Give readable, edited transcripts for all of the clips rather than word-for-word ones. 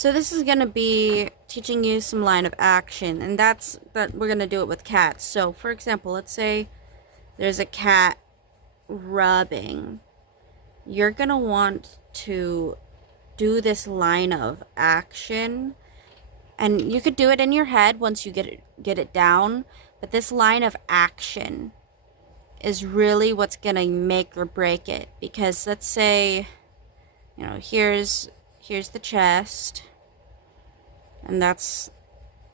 So this is going to be teaching you some line of action, and that we're going to do it with cats. So for example, let's say there's a cat rubbing. You're going to want to do this line of action, and you could do it in your head once you get it down, but this line of action is really what's going to make or break it. Because let's say, here's the chest, and that's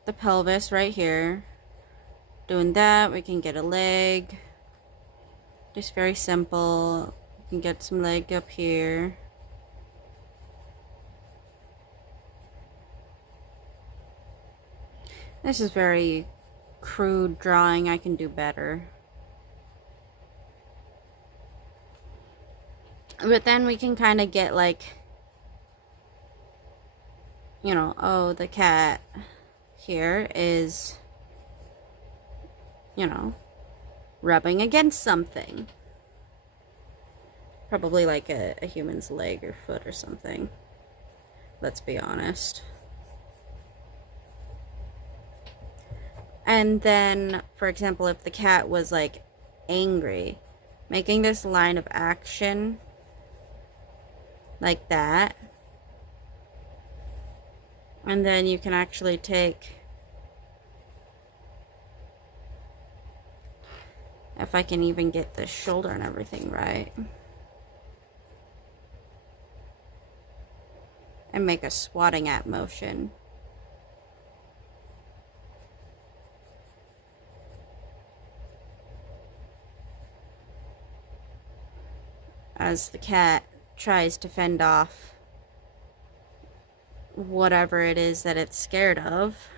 the pelvis right here. Doing that, we can get a leg. Just very simple. We can get some leg up here. This is very crude drawing. I can do better. But then we can kind of get like, oh, the cat here is, rubbing against something. Probably like a human's leg or foot or something. Let's be honest. And then, for example, if the cat was like angry, making this line of action like that. And then you can actually take, if I can even get the shoulder and everything right, and make a swatting at motion. As the cat tries to fend off whatever it is that it's scared of.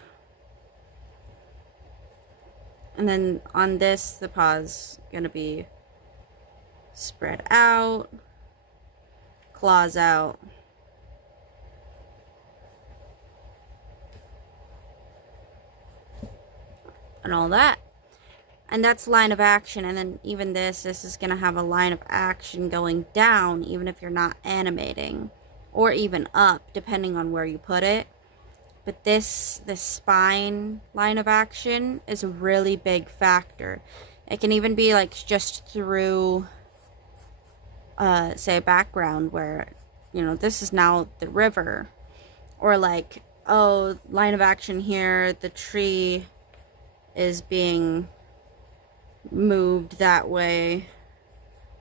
And then on this, the paw's gonna be spread out, claws out. And all that. And that's line of action. And then even this is going to have a line of action going down, even if you're not animating, or even up, depending on where you put it. But this spine line of action is a really big factor. It can even be like just through, say, a background where, this is now the river. Or like, oh, line of action here, the tree is being moved that way.